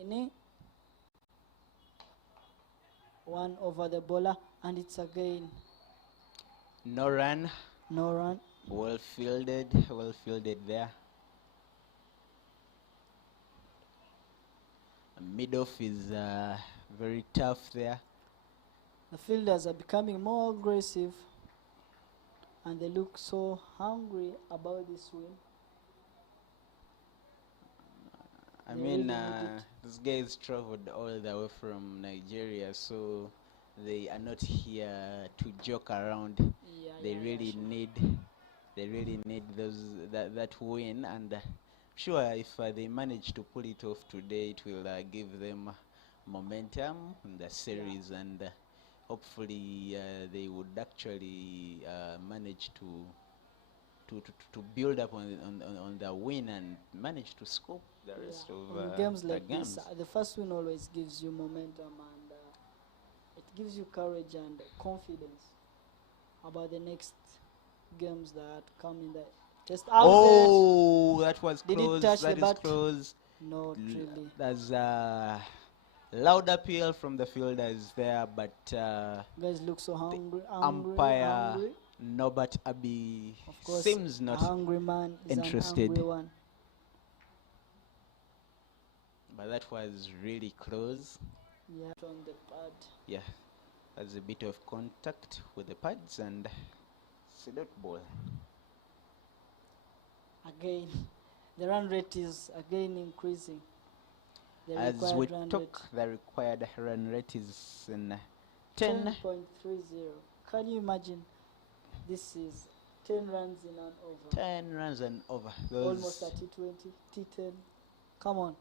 Ini. One over the bowler, and it's again. No run. No run. Well fielded there. Mid-off is very tough there. The fielders are becoming more aggressive, and they look so hungry about this win. I mean, these guys traveled all the way from Nigeria, so they are not here to joke around. They really need that win, and sure, if they manage to pull it off today, it will give them momentum in the series, and hopefully they would actually manage to build up on the win and manage to scoop the rest of games the like games. this. The first win always gives you momentum, and it gives you courage and confidence about the next games that come in the test. Oh, that was Did close. It touch that the is bat? close. Not really. There's a loud appeal from the fielders there, but guys look so hungry. Umpire Norbert Abbey seems not a hungry man is interested. An hungry one. But that was really close. Yeah, on the pad. Yeah, there's a bit of contact with the pads and salute ball. Again, the run rate is again increasing. As we talk, the required run rate is in 10.30. Can you imagine? This is 10 runs in an over. 10 runs and over. Almost a T20, T10. Come on.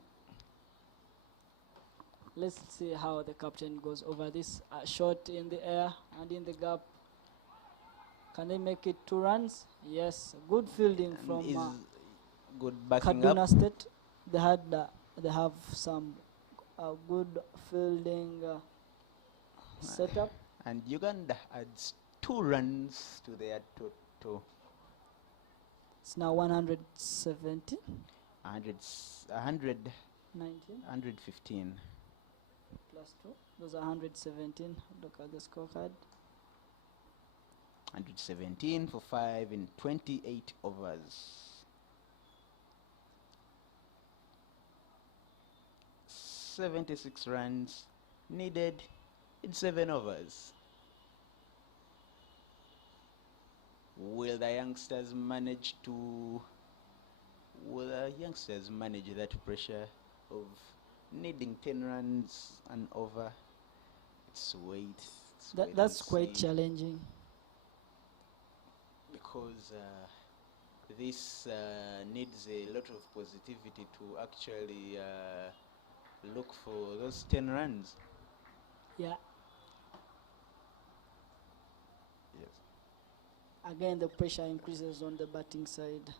Let's see how the captain goes over this shot in the air and in the gap. Can they make it 2 runs? Yes. Good fielding from good backing KADUNA up. State. They have some good fielding setup. And Uganda adds 2 runs to their total. It's now 170. 119. 115. Plus 2. Those are 117. Look at the scorecard. 117 for 5 in 28 overs. 76 runs needed in 7 overs. Will the youngsters manage that pressure of needing 10 runs and over? Let's wait. That's quite challenging. Because this needs a lot of positivity to actually look for those 10 runs. Yeah. Yes. Again, the pressure increases on the batting side.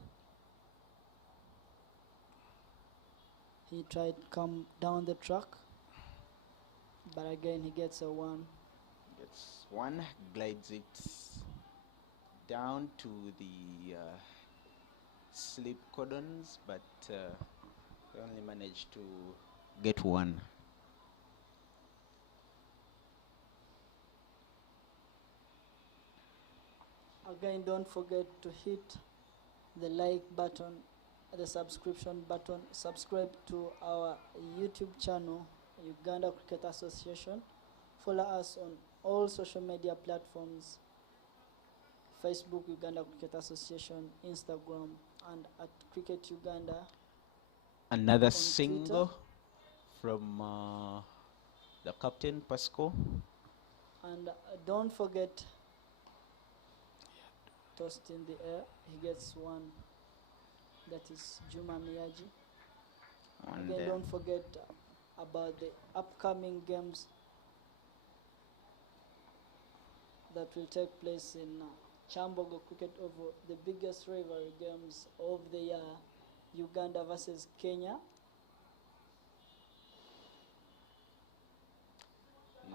He tried to come down the track, but again he gets a 1. Gets 1, glides it down to the slip cordons, but only managed to get 1. Again, don't forget to hit the like button, the subscription button. Subscribe to our YouTube channel, Uganda Cricket Association. Follow us on all social media platforms: Facebook, Uganda Cricket Association, Instagram, and at Cricket Uganda. Another single from the captain, Pasco. And don't forget, tossed in the air, he gets 1. That is Juma Miyaji. And again, don't forget about the upcoming games that will take place in Chambogo Cricket Oval, the biggest rivalry games of the year, Uganda versus Kenya.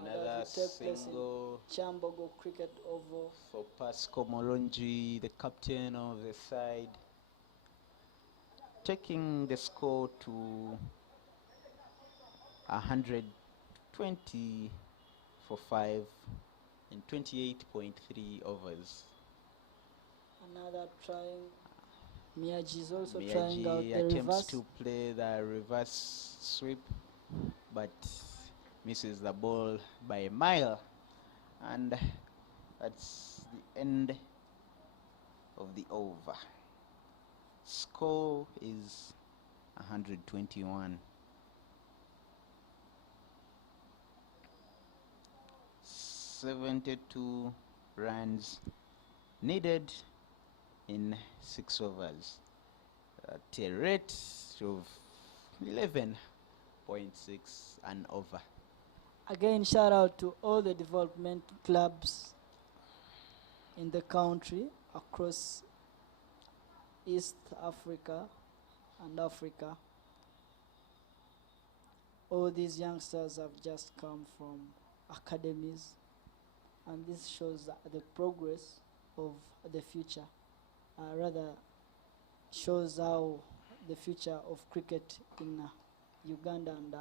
Another single Chambogo Cricket Oval for Pasco Molonji, the captain of the side, taking the score to 120 for 5 in 28.3 overs. Another trying. Miyagi is also trying out Miyagi the attempts reverse. to play the reverse sweep, but misses the ball by a mile, and that's the end of the over. Score is 121. 72 runs needed in 6 overs at a rate of 11.6 and over. Again, shout out to all the development clubs in the country across East Africa and Africa. All these youngsters have just come from academies, and this shows the progress of the future. Rather, shows how the future of cricket in Uganda and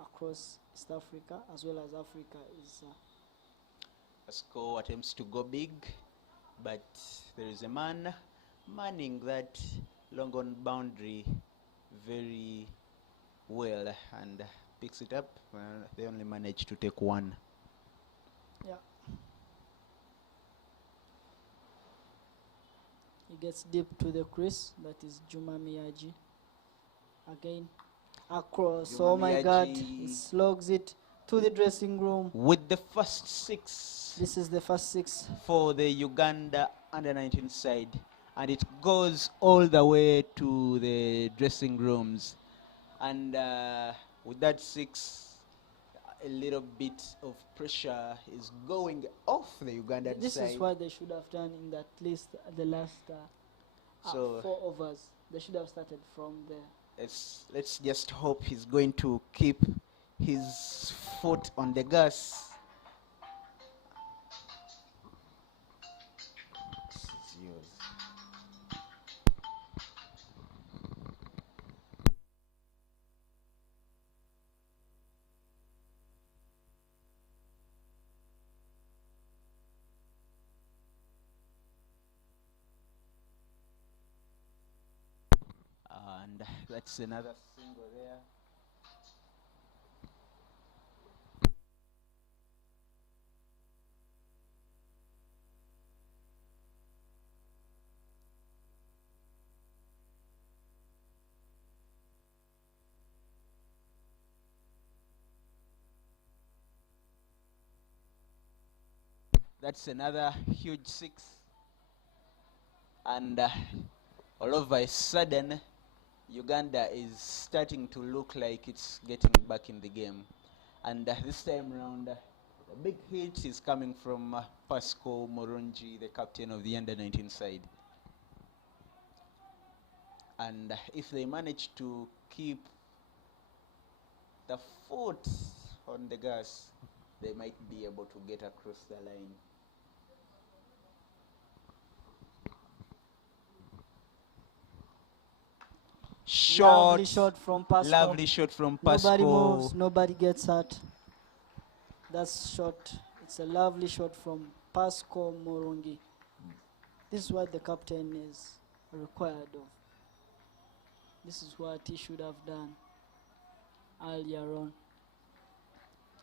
across East Africa as well as Africa is. Score attempts to go big, but there is a man manning that long on boundary very well and picks it up. They only managed to take one. Yeah. He gets deep to the crease. That is Juma Miyagi. Again, across. Juma Oh my God! Miyagi He slugs it to the dressing room. with the first 6 This is the first 6. for the Uganda under-19 side, and it goes all the way to the dressing rooms. And with that 6, a little bit of pressure is going off the Ugandan This side. is what they should have done in at least the last So 4 overs. They should have started from there. let's just hope he's going to keep his foot on the gas. It's yours. And that's another single there. That's another huge 6. And all of a sudden, Uganda is starting to look like it's getting back in the game. And this time round, the big hit is coming from Pascal Morungi, the captain of the under-19 side. And if they manage to keep the foot on the gas, they might be able to get across the line. Lovely shot from Pascal. Lovely shot from Pascal. Nobody moves, nobody gets hurt. That's shot. It's a lovely shot from Pascal Morungi. This is what the captain is required of. This is what he should have done earlier on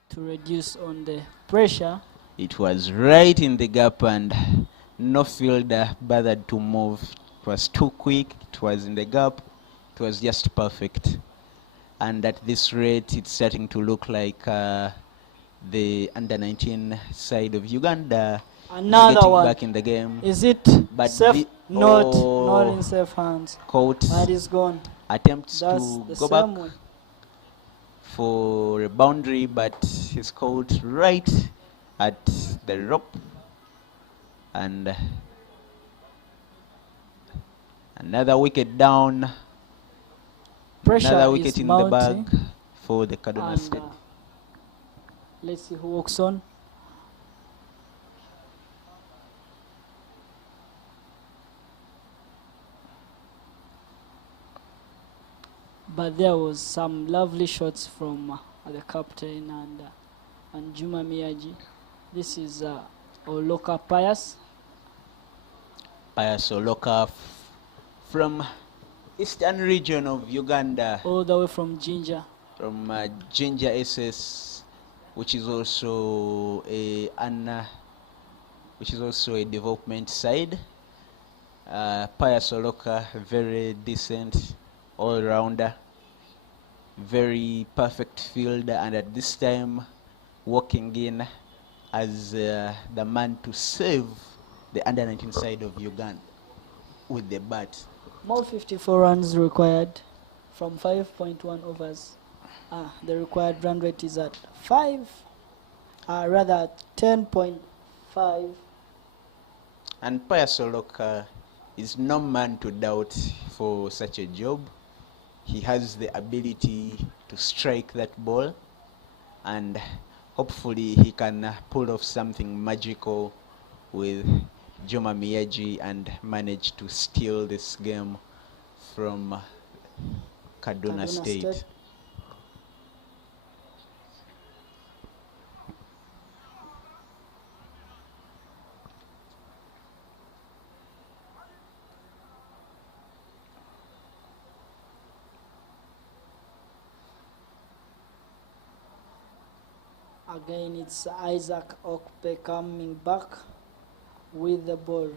to reduce on the pressure. It was right in the gap and no fielder bothered to move. It was too quick. It was in the gap. It was just perfect. And at this rate, it's starting to look like the under-19 side of Uganda Another getting one. back in the game. Is it But safe? Not oh, in safe hands. Coates That is gone. attempts That's to the go same back way. for a boundary, but he's caught right at the rope. And another wicket down. Pressure Another is wicket in mounting. the bag for the KADUNA And, state. let's see who walks on. But there was some lovely shots from the captain, and Juma Miyaji. This is Oloka Pius. Pius Oloka from eastern region of Uganda, all the way from Jinja. from Jinja SS, which is also a development side. Pius Oloka, very decent all-rounder, very perfect fielder, and at this time walking in as the man to save the under-19 side of Uganda with the bat. More 54 runs required from 5.1 overs. The required run rate is at 10.5. And Pius Oloka is no man to doubt for such a job. He has the ability to strike that ball, and hopefully he can pull off something magical with Juma Miyaji and manage to steal this game from Kaduna State. Again, it's Isaac Okpe coming back with the ball.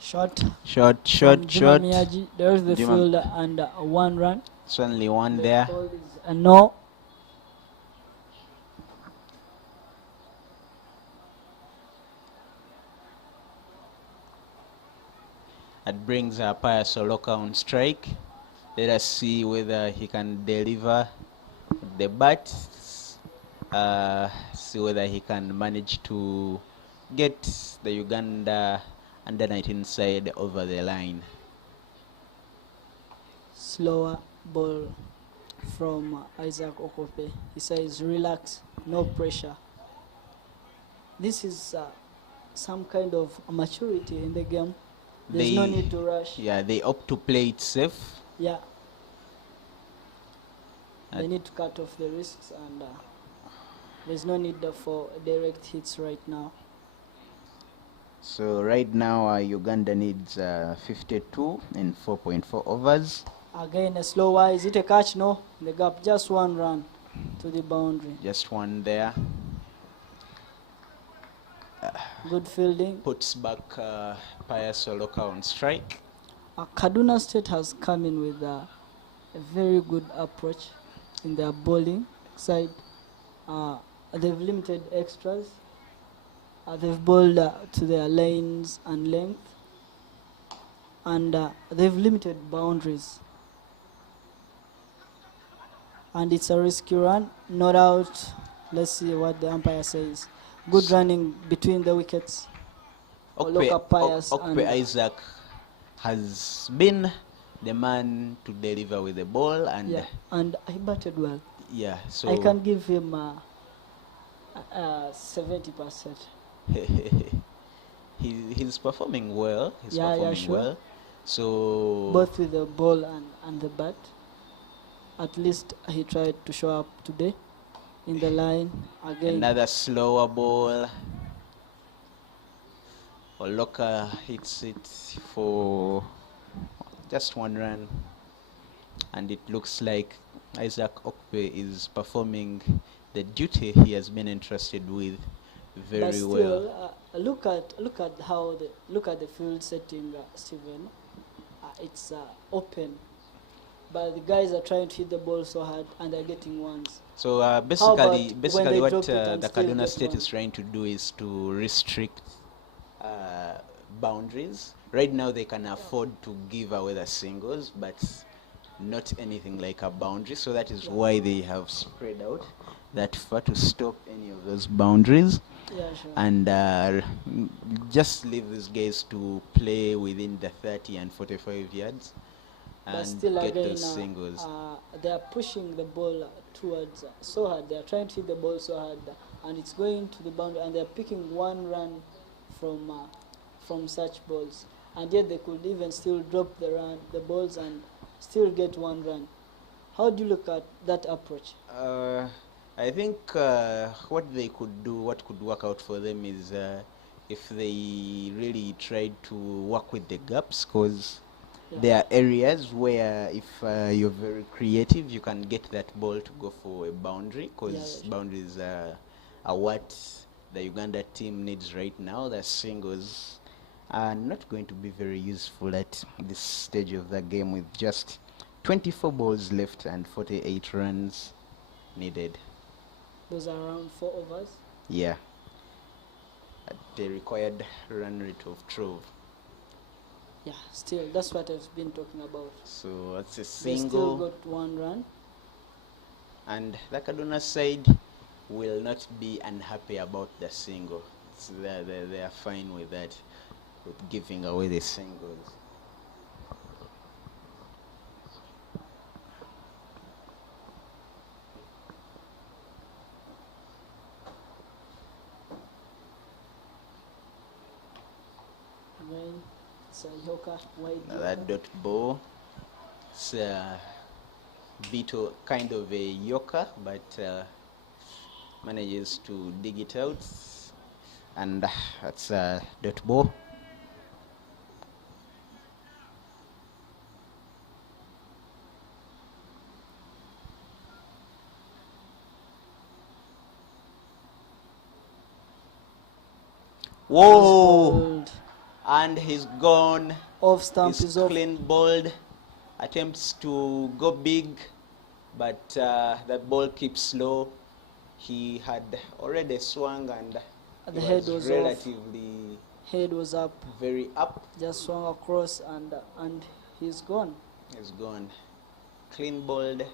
Shot. Miyaji. There's the fielder and 1 run. It's only one there. Ball is a no. That brings Pius Oloka on strike. Let us see whether he can deliver the bat. See whether he can manage to get the Uganda under-19 side over the line. Slower ball from Isaac Okope. He says relax, no pressure. This is some kind of maturity in the game. There's no need to rush. Yeah, they opt to play it safe. Yeah. They need to cut off the risks, and there's no need for direct hits right now. So right now Uganda needs 52 in 4.4 overs. Again a slow one. Is it a catch? No. The gap, just 1 run to the boundary. Just one there. Good fielding. Puts back Pius Oloka on strike. Kaduna State has come in with a very good approach in their bowling side. They've limited extras. They've bowled to their lanes and length, and they've limited boundaries. And it's a risky run, not out. Let's see what the umpire says. Good running between the wickets. Okpe Isaac has been the man to deliver with the ball, and he batted well. Yeah, so I can give him 70%. He's performing well. Sure. Well. So both with the ball and the bat. At least he tried to show up today in the line. Again, another slower ball. Oloka hits it for just 1 run, and it looks like Isaac Okpe is performing the duty he has been entrusted with very still, well. Look at the field setting, Stephen. It's open, but the guys are trying to hit the ball so hard and they're getting ones. So basically what the Kaduna State one? is trying to do is to restrict boundaries. Right now they can afford to give away the singles, but not anything like a boundary. So that is why they have spread out that far to stop any of those boundaries. Yeah, sure. And just leave these guys to play within the 30 and 45 yards but and still get again, those singles. they are pushing the ball towards so hard. They are trying to hit the ball so hard, and it's going to the boundary, and they are picking one run from such balls, and yet they could even still drop the balls, and still get one run. How do you look at that approach? I think what they could do, what could work out for them is if they really tried to work with the gaps, because there are areas where if you're very creative, you can get that ball to go for a boundary, because boundaries are what the Uganda team needs right now. The singles are not going to be very useful at this stage of the game with just 24 balls left and 48 runs needed. Those are around 4 overs? Yeah. At the required run rate of 12. Yeah, still, that's what I've been talking about. So that's a They single. still got one run. And the KADUNA side will not be unhappy about the single. They are fine with that, with giving away the singles. Again, it's a Yoka wide. That dot ball. It's a bit of kind of a yoker, but manages to dig it out, and that's a dot ball. Whoa! Bowled. And he's gone. Off stump He's is off. clean bowled. Attempts to go big, but the ball keeps low. He had already swung, and The he head was was relatively Head was up. very up. Just swung across, and he's gone. He's gone. Clean bowled.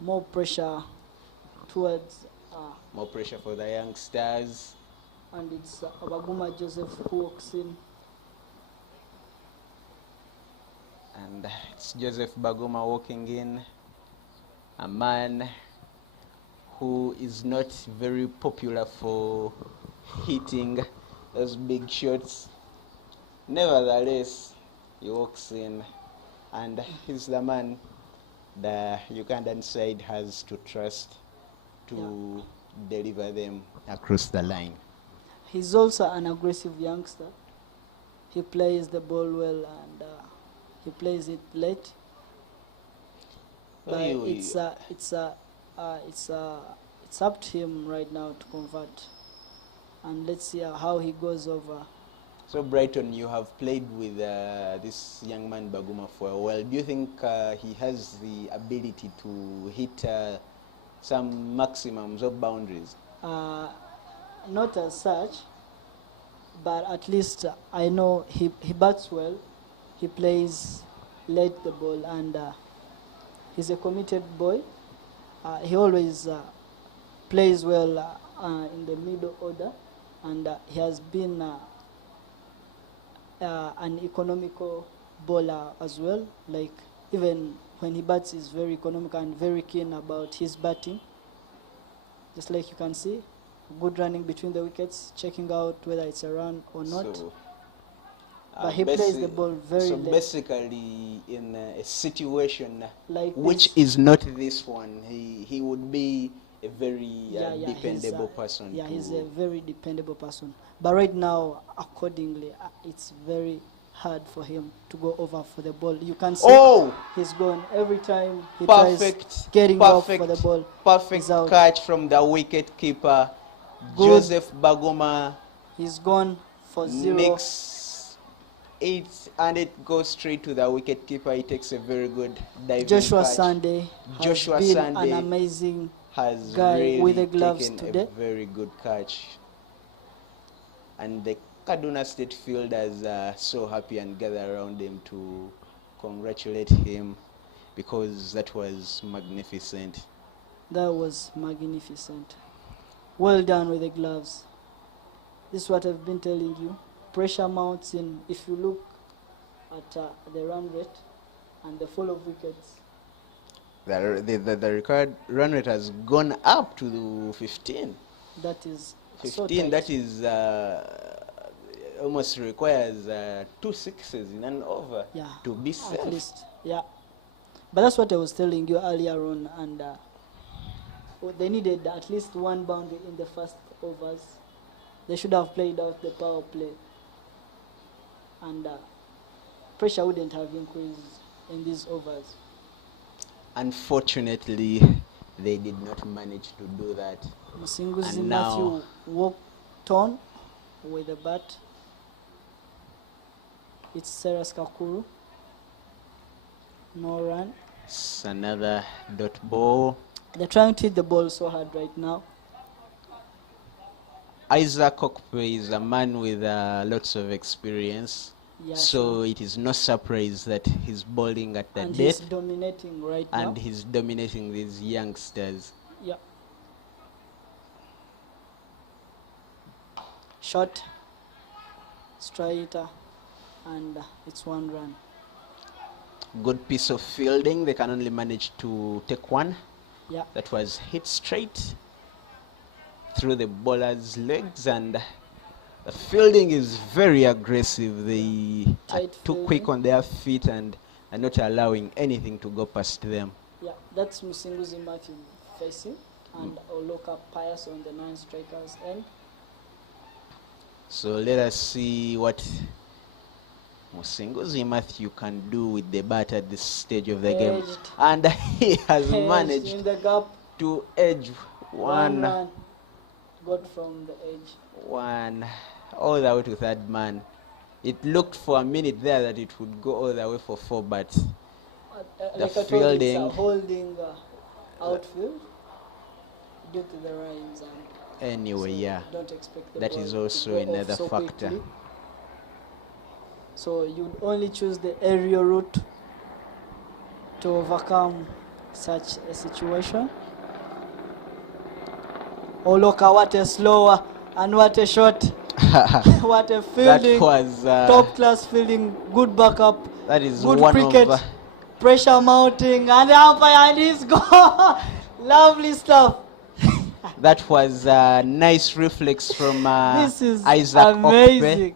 More pressure towards, More pressure for the youngsters. and it's Abaguma Joseph who walks in. And it's Joseph Baguma walking in, a man who is not very popular for hitting those big shots. Nevertheless, he walks in, and he's the man the Ugandan side has to trust to deliver them across the line. He's also an aggressive youngster. He plays the ball well, and he plays it late. But it's up to him right now to convert, and let's see how he goes over. So Brighton, you have played with this young man Baguma for a while. Do you think he has the ability to hit some maximums of boundaries? Not as such, but at least I know he bats well. He plays late the ball, and he's a committed boy. He always plays well in the middle order, and he has been an economical bowler as well. Like, even when he bats, he's very economical and very keen about his batting. Just like you can see, good running between the wickets, checking out whether it's a run or not. So, but he plays the ball very so late. basically, in a situation Like which this. is not this one, he would be a very dependable person. Yeah, he's to a very dependable person. But right now, accordingly, it's very hard for him to go over for the ball. You can see he's gone every time he tries getting off for the ball. Perfect catch from the wicket keeper, Joseph Baguma. He's gone for 0. Makes it, and it goes straight to the wicket keeper. He takes a very good diving Joshua catch. Sunday has been an amazing guy really with the gloves taken today. a very good catch. And the Kaduna State fielders are so happy and gather around him to congratulate him, because that was magnificent. That was magnificent. Well done with the gloves. This is what I've been telling you. Pressure mounts in. If you look at the run rate and the fall of wickets, The required run rate has gone up to 15. That is 15, so that tight. is almost requires 2 sixes in an over Yeah, to be at safe. least. Yeah. But that's what I was telling you earlier on, and they needed at least one boundary in the first overs. They should have played out the power play, and pressure wouldn't have increased in these overs. Unfortunately, they did not manage to do that. Musinguzi And Matthew now walked on with the bat. It's Seras Kakuru. No run. it's another dot ball. They're trying to hit the ball so hard right now. Isaac Okpe is a man with lots of experience. Yeah, So sure. it is no surprise that he's bowling at the And death, he's dominating right and now. he's dominating these youngsters. Yeah. Shot. Straighter. And it's one run. Good piece of fielding. They can only manage to take one. Yeah. That was hit straight through the bowler's legs, and the fielding is very aggressive. They are Tight too quick fielding. on their feet and are not allowing anything to go past them. Yeah, that's Musinguzi Matthew facing, and Oloka Pius on the 9 strikers end. So let us see what Musinguzi Matthew can do with the bat at this stage of the game. Edged. And he has Edged managed in the gap. to edge One one run. Got from the edge. all the way to third man. It looked for a minute there that it would go all the way for 4, but the Like I told you, fielding. it's a holding outfield due to the rains. And Anyway, so yeah, don't expect the that ball is to also go off another so factor. quickly. So you'd only choose the aerial route to overcome such a situation. Oloka, what a slower and what a shot. What a That fielding. was Top class fielding. Good backup. that is Good one cricket. of Pressure mounting. And the umpire, and he's gone. Lovely stuff. that was a nice reflex from This is Isaac amazing. Okpe.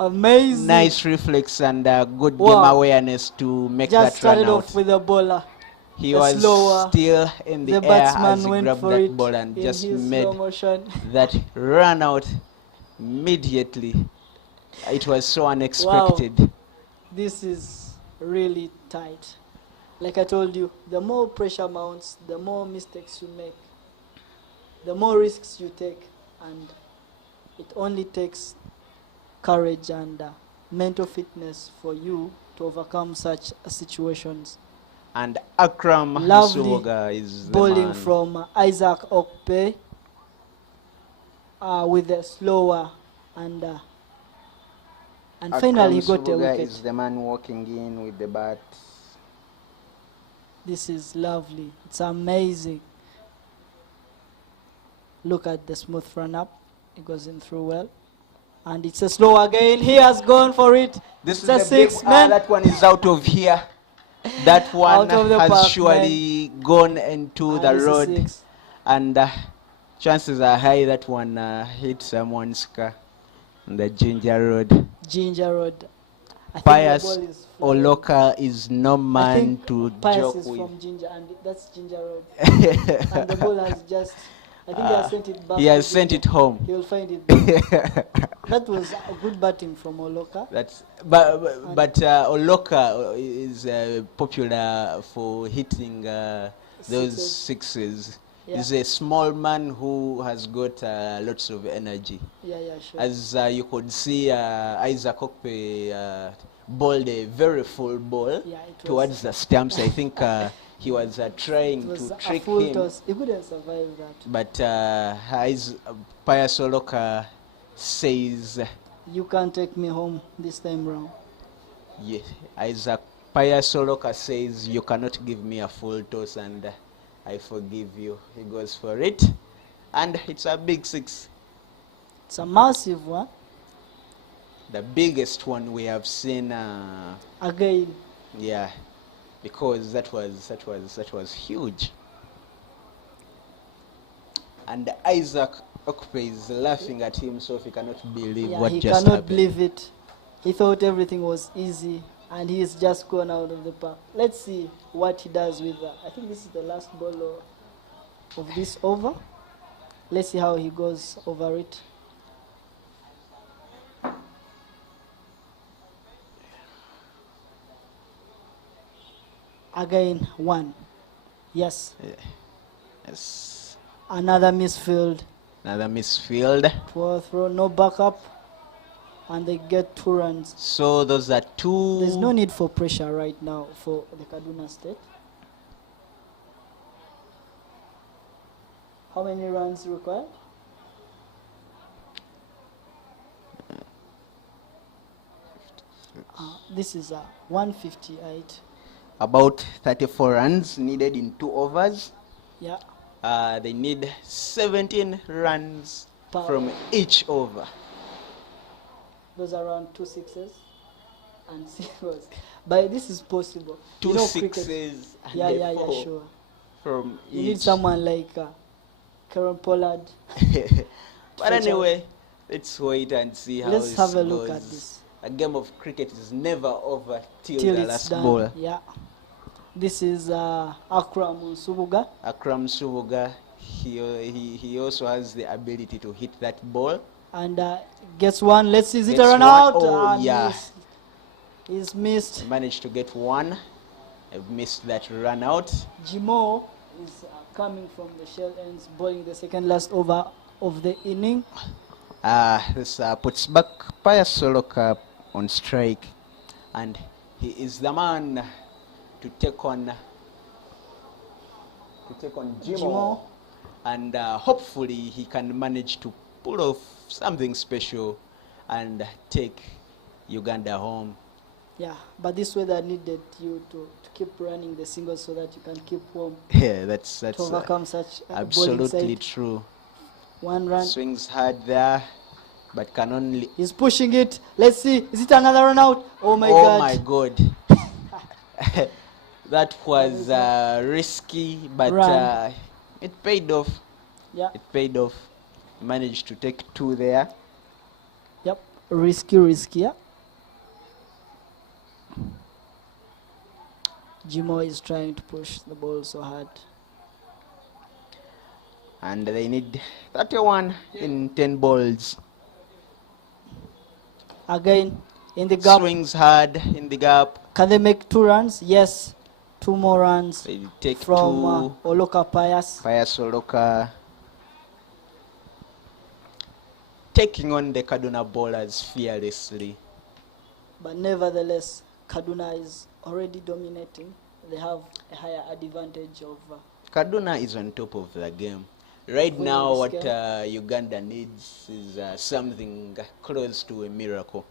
Amazing. Nice reflex and good Wow. game awareness to make Just that started run off out. with a bowler. He the was slower. still in the, The air as batsman he went grabbed for that it ball and in just his made slow motion. that run out immediately. It was so unexpected. This is really tight. Like I told you, the more pressure mounts, the more mistakes you make, the more risks you take, and it only takes courage and mental fitness for you to overcome such situations. And Akram Lovely Suboga is the Bowling man. from Isaac Okpe with a slower and finally he got a Suboga wicket. is the man walking in with the bat. This is lovely. It's amazing. Look at the smooth run up. It goes in through well. And it's a slow again. He has gone for it. This It's is a the big, 6, man. that one is out of here. That one Out of the has park, surely gone into And the it's a road. 6. And chances are high that one hit someone's car on the Ginger Road. Ginger Road. I think Pius the ball is flying. Oloka is no I man think to Pius joke is with. from Ginger, and that's Ginger Road. And the ball has just, I think they have sent it back. He to has sent Ginger. it home. He will find it there. That was a good batting from Oloka. That's but Oloka is popular for hitting those Sixes. sixes. Yeah. He's a small man who has got lots of energy. Yeah, sure. As you could see, Isaac Okpe bowled a very full ball Yeah, it was- towards the stumps. I think he was It trying was to a trick full him. toss. He couldn't survive that. But Pius Oloka says, You can't take me home this time round. yeah, Isaac Pius Oloka says, you cannot give me a full toss and I forgive you. He goes for it. And it's a big 6. It's a massive one. The biggest one we have seen. Again, Yeah. because that was huge. And Isaac Okpe is laughing at himself. He cannot believe Yeah, what he just cannot happened. believe it. He thought everything was easy, and he's just gone out of the park. Let's see what he does with that. I think this is the last ball of this over. Let's see how he goes over it. Again, one. Yes. Yeah. Yes. Another misfield. Another misfield. Poor throw, no backup. And they get 2 runs. So those are 2. There's no need for pressure right now for the Kaduna State. How many runs required? This is 158. About 34 runs needed in 2 overs. Yeah. They need 17 runs Per from each over. Those are around 2 sixes and 0s. But this is possible. 2 You know, sixes cricket. and Yeah, a yeah, 4 yeah, sure. from You each. need someone like Karen Pollard. But anyway, let's wait and see how Let's this have a goes. look at this. A game of cricket is never over till Till the it's last done. ball. Yeah. This is Akram Subuga. Akram Subuga, he also has the ability to hit that ball. And gets one. Let's see, is it a Gets run one. out? Oh, And yeah. He's missed. Managed to get one. I've missed that run out. Jimo is coming from the shell ends, bowling the second last over of the inning. This puts back Pius Soloka on strike, and he is the man to take on Jimo, and hopefully he can manage to pull off something special and take Uganda home. Yeah, but this weather needed you to keep running the singles so that you can keep warm Yeah, that's to overcome such a bowling absolutely side. true. 1 run. Swings hard there, but can only. He's pushing it. Let's see. Is it another run out? Oh my Oh God. my God. That was risky, but Run. it paid off. Yeah. It paid off. Managed to take 2 there. Yep. Risky. Yeah. Jimo is trying to push the ball so hard. And they need 31 in 10 balls. Again, in the gap. Swings hard in the gap. Can they make 2 runs? Yes. 2 more runs They take from 2. Oloka Pius. Pius Soloka taking on the Kaduna bowlers fearlessly. But nevertheless, Kaduna is already dominating. They have a higher advantage of. Kaduna is on top of the game. Right Winning now, this what game. Uganda needs is something close to a miracle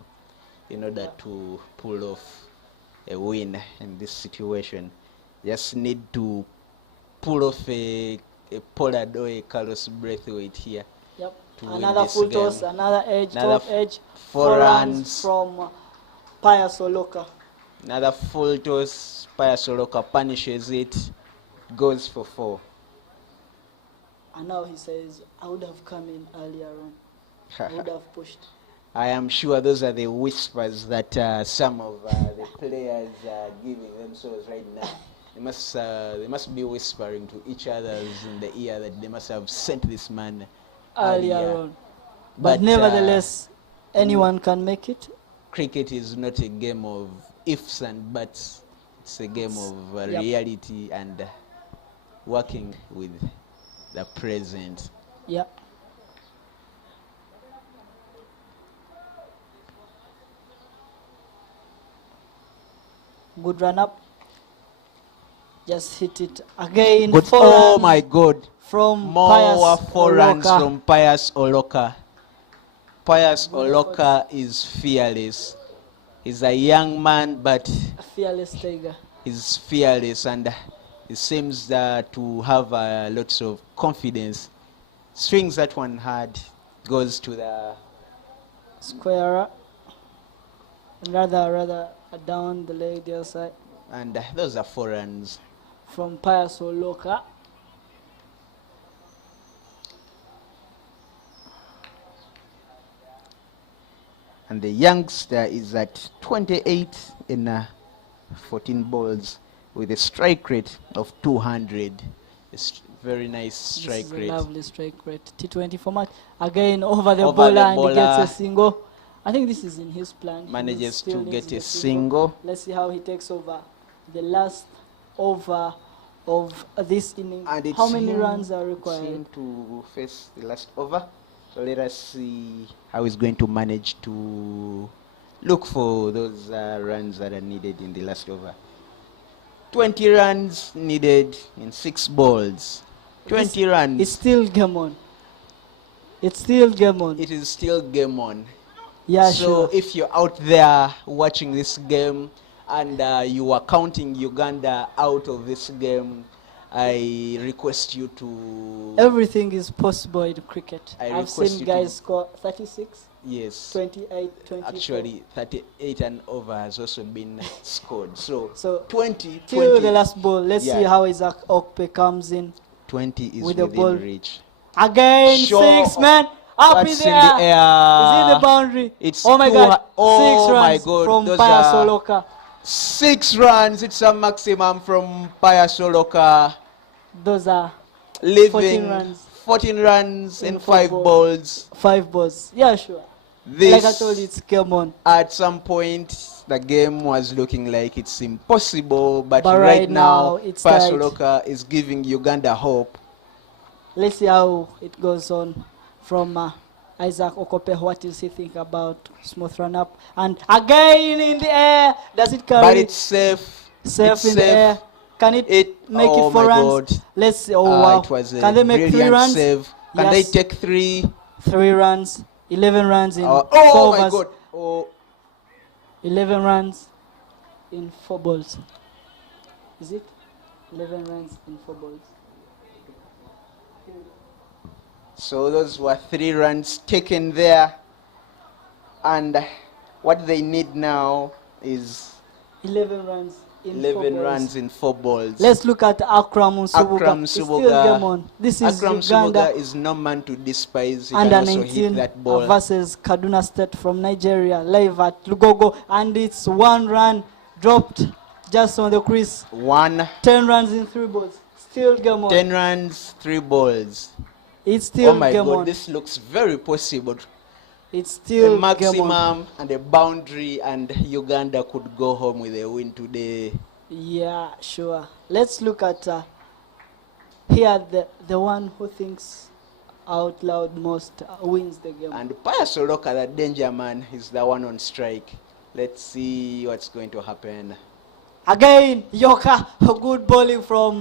in order to pull off a win in this situation. Just need to pull off a Pollard or a Carlos Braithwaite here. Yep. To win Another this full game. toss, another edge, Another top edge. 4 runs. from Pius Oloka. Another full toss. Pius Soloka punishes it. Goes for 4. And now he says, I would have come in earlier on. I would have pushed. I am sure those are the whispers that some of the players are giving themselves right now. They must be whispering to each other in the ear that they must have sent this man Earlier on. But nevertheless, anyone can make it. Cricket is not a game of ifs and buts. It's a game of Yep. reality and working with the present. Yeah. Good run up. Just hit it again. Good. 4 Oh runs my God. from More Pius 4 runs Oloka. from Pius Oloka. Pius Oloka is fearless. He's a young man, but A fearless tiger. he's fearless, and he seems to have lots of confidence. Swings that one hard, goes to the Square. Rather down the leg the other side. And those are 4 runs. from Pius Oloka. And the youngster is at 28 in 14 balls with a strike rate of 200. It's very nice strike This is rate. a lovely strike rate. T20 format. Again, over the Over bowler the and he gets bowler. a single. I think this is in his plan. He Manages still to needs get a the single. Let's see how he takes over the last over of this inning. And it's How many him- runs are it's required? him to face the last over. So let us see how he's going to manage to look for those runs that are needed in the last over. 20 runs needed in 6 balls. 20 runs. It's still game on. It's still game on. It is still game on. Yeah, So sure. if you're out there watching this game and you are counting Uganda out of this game, I request you to Everything is possible in cricket. I I've request seen you to- guys score 36, yes. 28, 24. Actually, 38 and over has also been scored. So, So 20, till 20, the last ball. Let's Yeah. see how Isaac Okpe comes in. 20 is with the within ball. reach. Again, Sure. 6 men up What's in the air. Is in the boundary. It's Oh my two God! hu- oh 6 my runs God, from those Pius are- Oloka. 6 runs. It's a maximum from Pius Oloka, Those are leaving 14 runs. 14 runs In in 5 football. balls. 5 balls. Yeah, sure. This, Like I told you, it's game on. at some point, the game was looking like it's impossible, but But right right now, now, it's Pius tight. Oloka is giving Uganda hope. Let's see how it goes on from Isaac Okope. What does he think about smooth run up? And again in the air. Does it carry? But it's safe. safe it's in the air. Can it make oh it 4 my runs? God. Let's see. Oh wow. It was a Can they make 3 brilliant runs? save. Can Yes. they take 3? 3 runs. 11 runs in 4 oh my overs. God. Oh, 11 runs in 4 balls. Is it? 11 runs in 4 balls. so those were 3 runs taken there. And what they need now is 11 runs in 4 11 balls. runs in 4 balls. Let's look at Akram Nsubuga. Akram It's still Nsubuga. game on. This is Akram Uganda Nsubuga is no man to despise. He can under also 19 hit that ball. versus Kaduna State from Nigeria, live at Lugogo, and it's 1 run dropped just on the crease. 10 runs in 3 balls. Still game on. runs, 3 balls. It's still Oh my game God, on. this looks very possible. It's still A game on. maximum and a boundary, and Uganda could go home with a win today. Yeah, sure. Let's look at here the one who thinks out loud most wins the game. And Pius Oloka, the danger man, is the one on strike. Let's see what's going to happen. Again, Yoka, a good bowling from,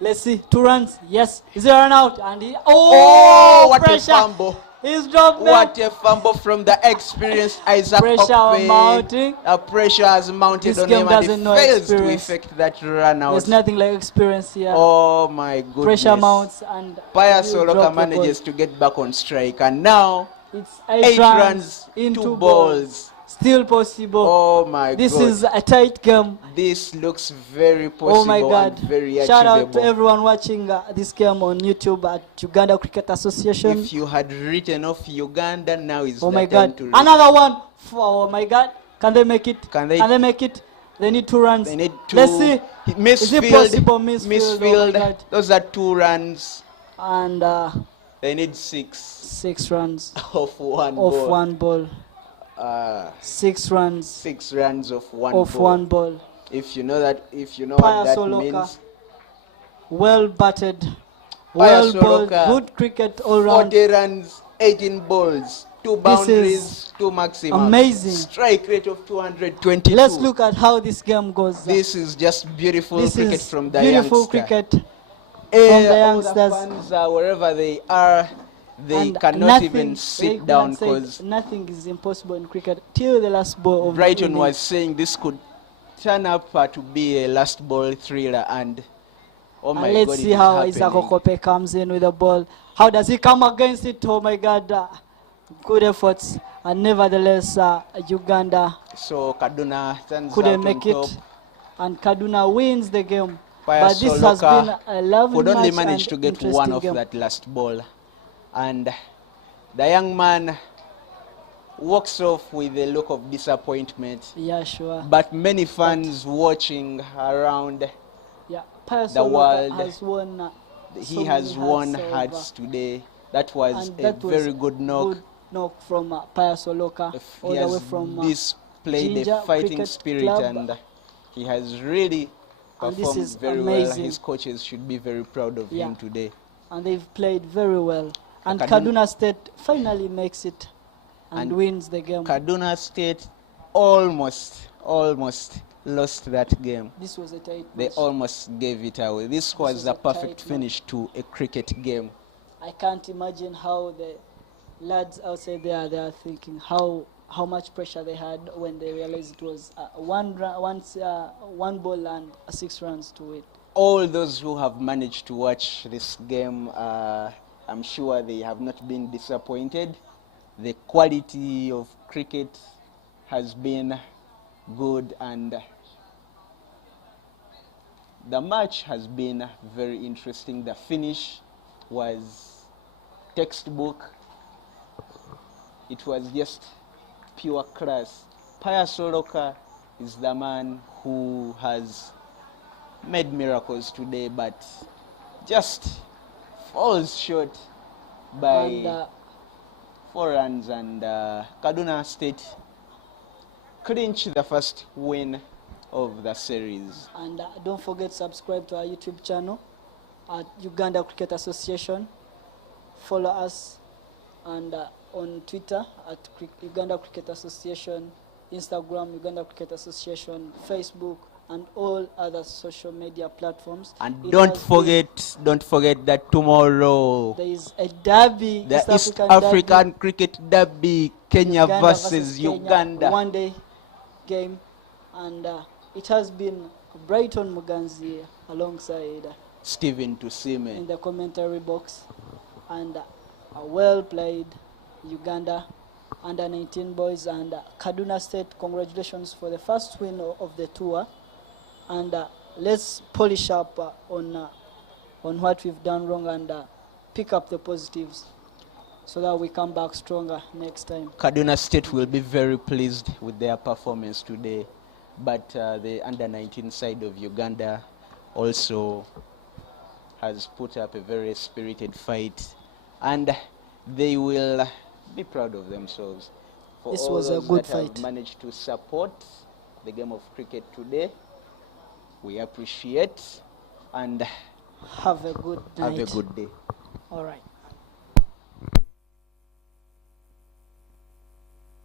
let's see, 2 runs. Yes, is there an out? And he, What pressure. a fumble. He's dropped them. What a fumble from the experienced Isaac Pressure Okpe. mounting. Pressure has mounted This on game him, and he doesn't know fails experience. to effect that run out. There's nothing like experience here. Oh my goodness. Pressure mounts and Pius you drop Oloka the manages to get back on strike, and now ball. It's 8 runs, in 2 2 balls. Still possible. Oh my This God. is a tight game. This looks very possible Oh my God. and very Shout out to achievable. everyone watching this game on YouTube at Uganda Cricket Association. If you had written off Uganda, now is Oh the my time God. to Another one. Oh my God. Can they make it? Can they- make it? They need 2 runs. They need to Let's see. Misfield. Is it possible? Misfield. Oh my God. Those are 2 runs. And They need 6 6 runs of 1 off ball. 1 ball. 6 runs 6 runs of 1 off ball. 1 ball. If you know that, if you know Pius what that Oloka. means, Well batted. Well Pius bowled. Oloka, Good cricket all round. 40 runs, 18 balls, 2 boundaries, 2 maximums. amazing. Strike rate of 222. Let's look at how this game goes. This is just beautiful This cricket is from the beautiful youngster. cricket From the all the youngsters. fans, wherever they are, they and cannot nothing, even like sit Brad down said, because nothing is impossible in cricket till the last ball of the Brighton inning. was saying this could turn up to be a last ball thriller, and oh my And let's God, see it is how happening. Isaac Okope comes in with the ball. How does he come against it? Oh my God. Good efforts. And nevertheless, Uganda So Kaduna stands couldn't out make on top. it. And Kaduna wins the game. Paya But this has Soloka been a lovely could only match manage and to get one interesting off game. that last ball. And the young man walks off with a look of disappointment. Yeah, sure. But many fans watching around, Yeah, Paya the Soloka world, has won. he has won hearts today. That was And a that was very good knock. Good knock from Paya Soloka, He all the way has from displayed Ginger a fighting Cricket spirit, Club. and he has really And this performed is very well. amazing. His coaches should be very proud of him today. And they've played very well. And Kaduna- Kaduna State finally makes it and wins the game. Kaduna State almost lost that game. This was a tight They match. almost gave it away. This was was a a perfect tight finish to a cricket game. I can't imagine how the lads outside there, they are thinking how much pressure they had when they realized it was one ball and 6 runs to it. All those who have managed to watch this game, I'm sure they have not been disappointed. The quality of cricket has been good, and the match has been very interesting. The finish was textbook. It was just pure class. Paya Soloka is the man who has made miracles today, but just falls short by And 4 runs, and Kaduna State clinch the first win of the series. And don't forget to subscribe to our YouTube channel at Uganda Cricket Association. Follow us and on Twitter at Uganda Cricket Association, Instagram Uganda Cricket Association, Facebook, and all other social media platforms. And It don't has been- forget that tomorrow there is a derby, the East African derby, African Cricket Derby, Kenya Uganda versus Kenya, Uganda. one-day game, and it has been Brighton Muganzi alongside Stephen in Tusime. the commentary box, and a well played Uganda under 19 boys, and Kaduna State, congratulations for the first win of the tour, and let's polish up on what we've done wrong and pick up the positives so that we come back stronger next time. Kaduna State will be very pleased with their performance today, but the under-19 side of Uganda also has put up a very spirited fight, and they will be proud of themselves. For This all was a those good that have fight. managed to support the game of cricket today, we appreciate, and Have a good night. have a good day. All right.